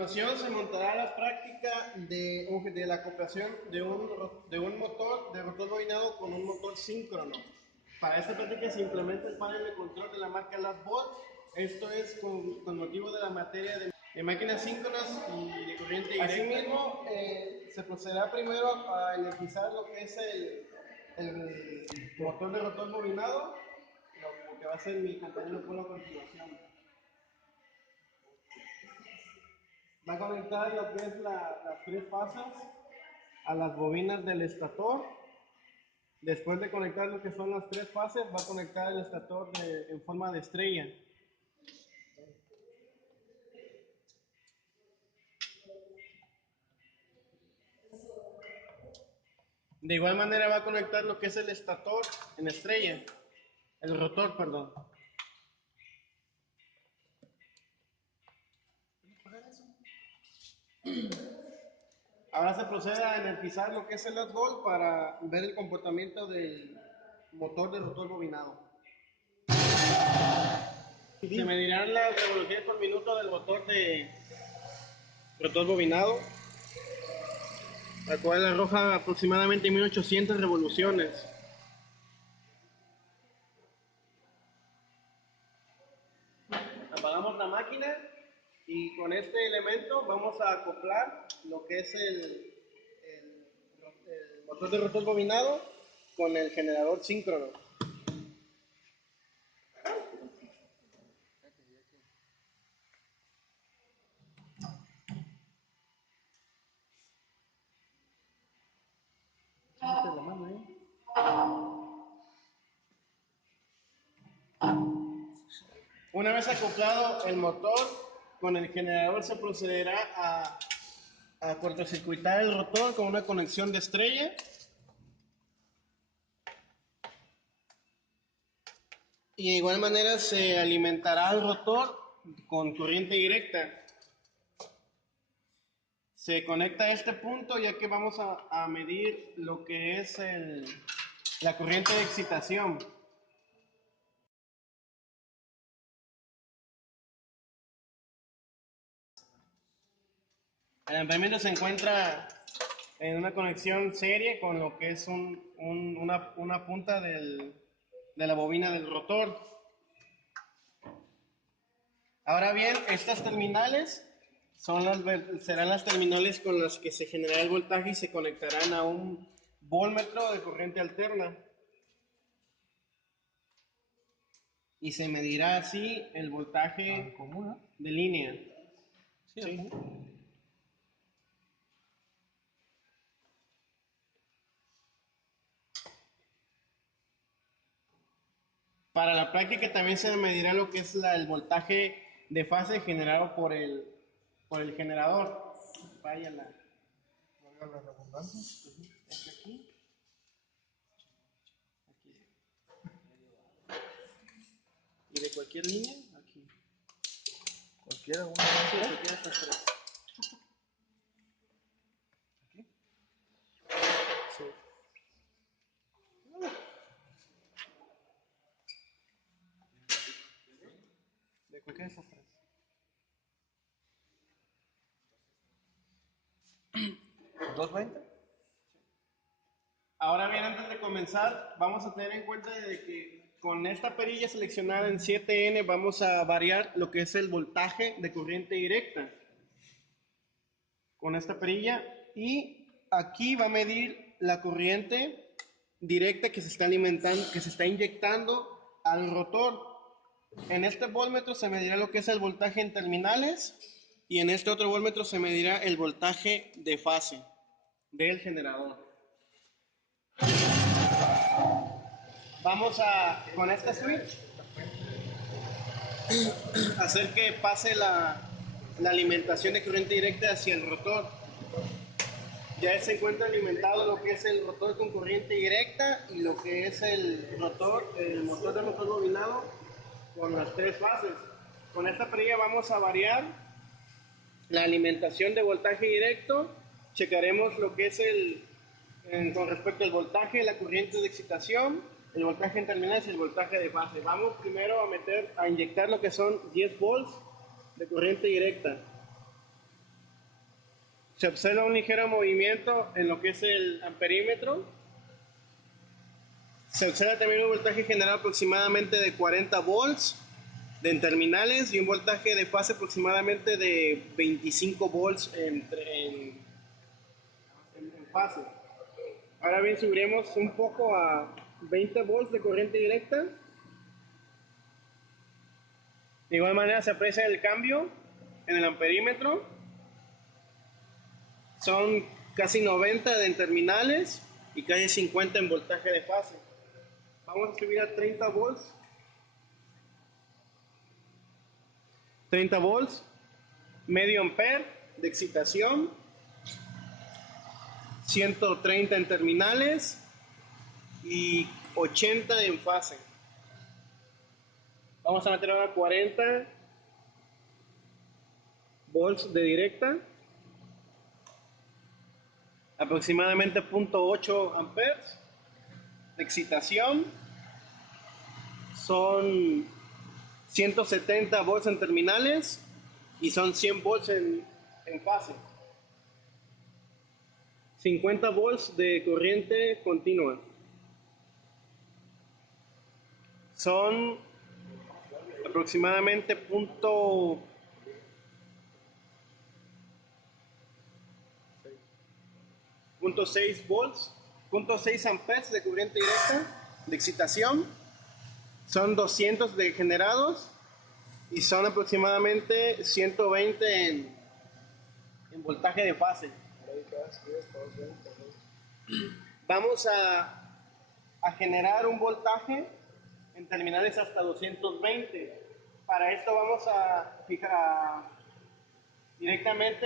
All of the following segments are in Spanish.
continuación se montará la práctica de la acoplación de un motor de rotor bobinado con un motor síncrono. Para esta práctica se implementa el panel de control de la marca Latvolt. Esto es con motivo de la materia de máquinas síncronas y de corriente directa. Asimismo, se procederá primero a energizar lo que es el motor de rotor bobinado, lo que va a ser mi compañero Polo a continuación. Va a conectar lo que es las tres fases a las bobinas del estator. Después de conectar lo que son las tres fases, va a conectar el estator en forma de estrella. De igual manera va a conectar lo que es el estator en estrella, el rotor, perdón. Ahora se procede a energizar lo que es el Latvolt para ver el comportamiento del motor de rotor bobinado. Se medirán las revoluciones por minuto del motor de rotor bobinado, la cual arroja aproximadamente 1800 revoluciones. Apagamos la máquina y con este elemento vamos a acoplar lo que es el motor de rotor bobinado con el generador síncrono. Una vez acoplado el motor con el generador, se procederá a cortocircuitar el rotor con una conexión de estrella. Y de igual manera se alimentará el rotor con corriente directa. Se conecta a este punto ya que vamos a medir lo que es la corriente de excitación. El ampliamiento se encuentra en una conexión serie con lo que es una punta de la bobina del rotor. Ahora bien, estas terminales serán las terminales con las que se generará el voltaje y se conectarán a un voltmétro de corriente alterna. Y se medirá así el voltaje de línea. Sí. Para la práctica también se medirá lo que es el voltaje de fase generado por el generador. Vaya la redundancia. Es aquí. Y de cualquier línea, aquí. Cualquiera, una cualquiera de estas tres. Aquí. Sí. De cualquiera de estas tres. ¿220? Ahora bien, antes de comenzar, vamos a tener en cuenta de que con esta perilla seleccionada en 7N vamos a variar lo que es el voltaje de corriente directa. Con esta perilla, y aquí va a medir la corriente directa que se está alimentando, que se está inyectando al rotor. En este voltmetro se medirá lo que es el voltaje en terminales y en este otro voltmetro se medirá el voltaje de fase del generador. Vamos con este switch, hacer que pase la alimentación de corriente directa hacia el rotor. Ya se encuentra alimentado lo que es el rotor con corriente directa y lo que es el motor de rotor bobinado con las tres fases. Con esta perilla vamos a variar la alimentación de voltaje directo. Checaremos lo que es con respecto al voltaje, la corriente de excitación, el voltaje en terminales y el voltaje de fase. Vamos primero a inyectar lo que son 10 volts de corriente directa. Se observa un ligero movimiento en lo que es el amperímetro. Se observa también un voltaje general aproximadamente de 40 volts en terminales y un voltaje de fase aproximadamente de 25 volts en fase. Ahora bien, subiremos un poco a 20 volts de corriente directa. De igual manera se aprecia el cambio en el amperímetro. Son casi 90 en terminales y casi 50 en voltaje de fase. Vamos a subir a 30 volts. 30 volts, medio ampere de excitación, 130 en terminales y 80 en fase. Vamos a meter ahora 40 volts de directa, aproximadamente 0.8 amperes de excitación, son 170 volts en terminales y son 100 volts en fase. 50 volts de corriente continua. Son aproximadamente 0.6 volts, 0.6 amperes de corriente directa de excitación. Son 200 de generados y son aproximadamente 120 en voltaje de fase. Vamos a generar un voltaje en terminales hasta 220. Para esto vamos a fijar directamente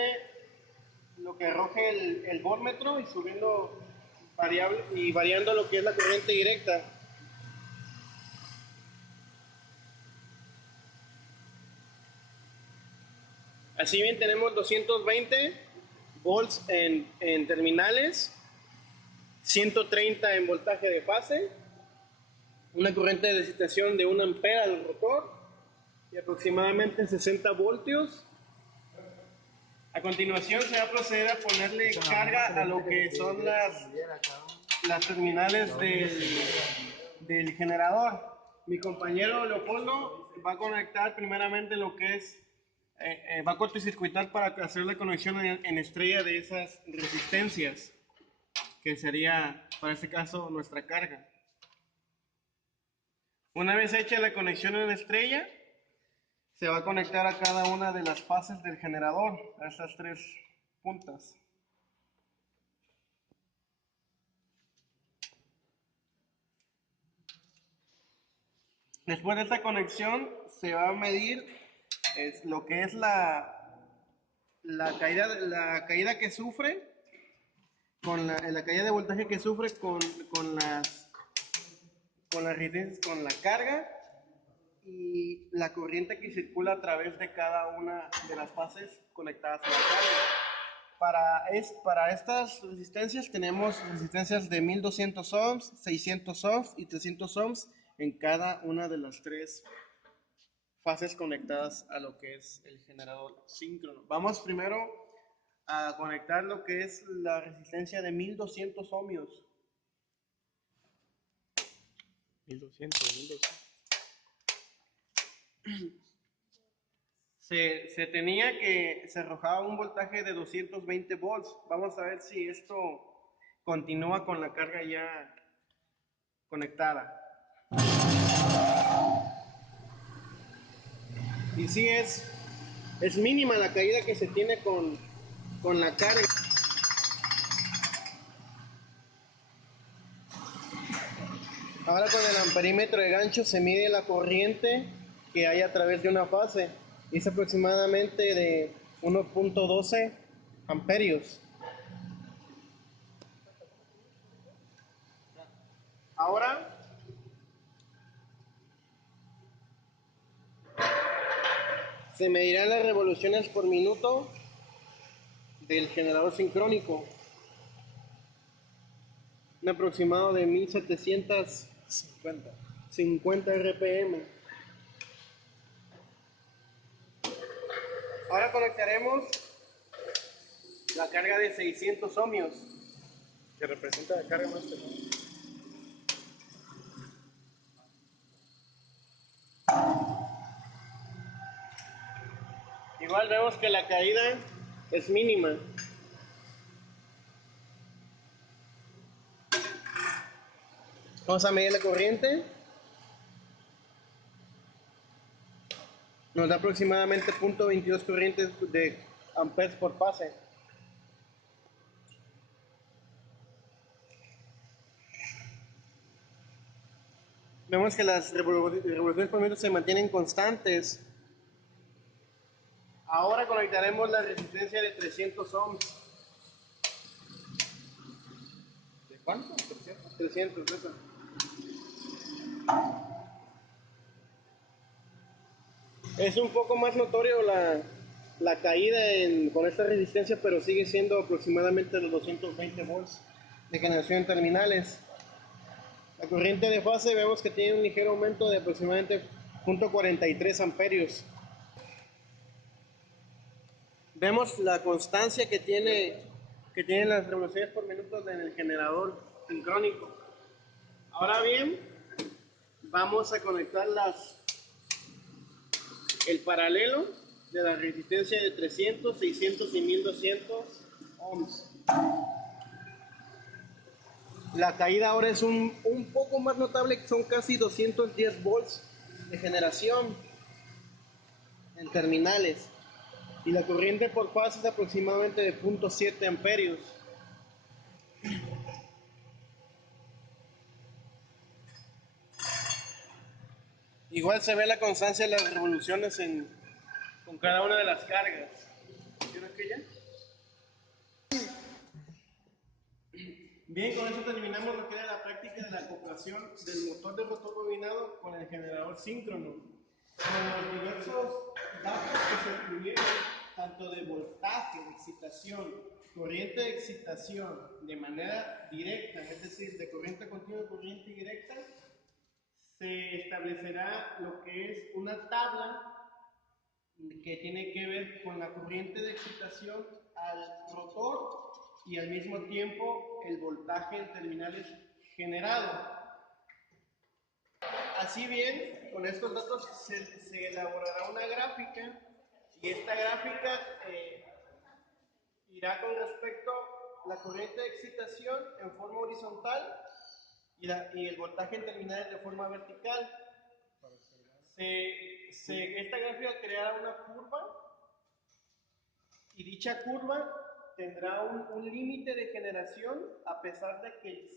lo que arroje el voltmetro y subiendo variable y variando lo que es la corriente directa. Así bien, tenemos 220 volts en terminales, 130 en voltaje de fase, una corriente de excitación de 1 ampere al rotor y aproximadamente 60 voltios. A continuación se va a proceder a ponerle carga a lo que son las terminales del generador. Mi compañero Leopoldo va a conectar primeramente lo que es, va a cortocircuitar para hacer la conexión en estrella de esas resistencias, que sería para este caso nuestra carga. Una vez hecha la conexión en estrella, se va a conectar a cada una de las fases del generador, a estas tres puntas. Después de esta conexión se va a medir lo que es la caída que sufre, la caída de voltaje que sufre con las resistencias, con la carga y la corriente que circula a través de cada una de las fases conectadas a la carga. Para estas resistencias tenemos resistencias de 1200 ohms, 600 ohms y 300 ohms en cada una de las tres fases conectadas a lo que es el generador síncrono. Vamos primero a conectar lo que es la resistencia de 1200 ohmios. 1200. Se arrojaba un voltaje de 220 volts. Vamos a ver si esto continúa con la carga ya conectada. Y sí es mínima la caída que se tiene con la carga. Ahora con el amperímetro de gancho se mide la corriente que hay a través de una fase. Y es aproximadamente de 1.12 amperios. Ahora se medirán las revoluciones por minuto del generador sincrónico. Un aproximado de 1750 RPM. Ahora conectaremos la carga de 600 ohmios. Que representa la carga más pesada. Igual vemos que la caída es mínima. Vamos a medir la corriente. Nos da aproximadamente 0.22 corrientes de amperes por fase. Vemos que las revoluciones por minuto se mantienen constantes. Ahora conectaremos la resistencia de 300 ohms. ¿De cuánto? ¿300? 300, eso. Es un poco más notorio la caída con esta resistencia, pero sigue siendo aproximadamente los 220 volts de generación en terminales. La corriente de fase vemos que tiene un ligero aumento de aproximadamente 0.43 amperios. Vemos la constancia que tienen las revoluciones por minuto en el generador sincrónico. Ahora bien, vamos a conectar el paralelo de la resistencia de 300, 600 y 1200 ohms. La caída ahora es un poco más notable, son casi 210 volts de generación en terminales. Y la corriente por fase es aproximadamente de 0.7 amperios. Igual se ve la constancia de las revoluciones con cada una de las cargas. ¿Vieron que ya? Bien, con eso terminamos lo que era la práctica de la acoplación del motor de rotor bobinado con el generador síncrono. Con los diversos datos que se obtuvieron, tanto de voltaje, de excitación, corriente de excitación de manera directa, es decir, de corriente continua y corriente directa, se establecerá lo que es una tabla que tiene que ver con la corriente de excitación al rotor y al mismo tiempo el voltaje en terminales generado. Así bien, con estos datos se elaborará una gráfica y esta gráfica irá con respecto a la corriente de excitación en forma horizontal y el voltaje en terminales de forma vertical. Esta gráfica creará una curva y dicha curva tendrá un límite de generación a pesar de que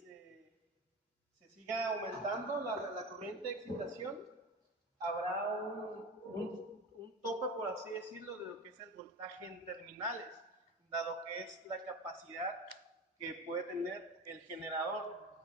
se siga aumentando la corriente de excitación. Habrá un tope, por así decirlo, de lo que es el voltaje en terminales, dado que es la capacidad que puede tener el generador.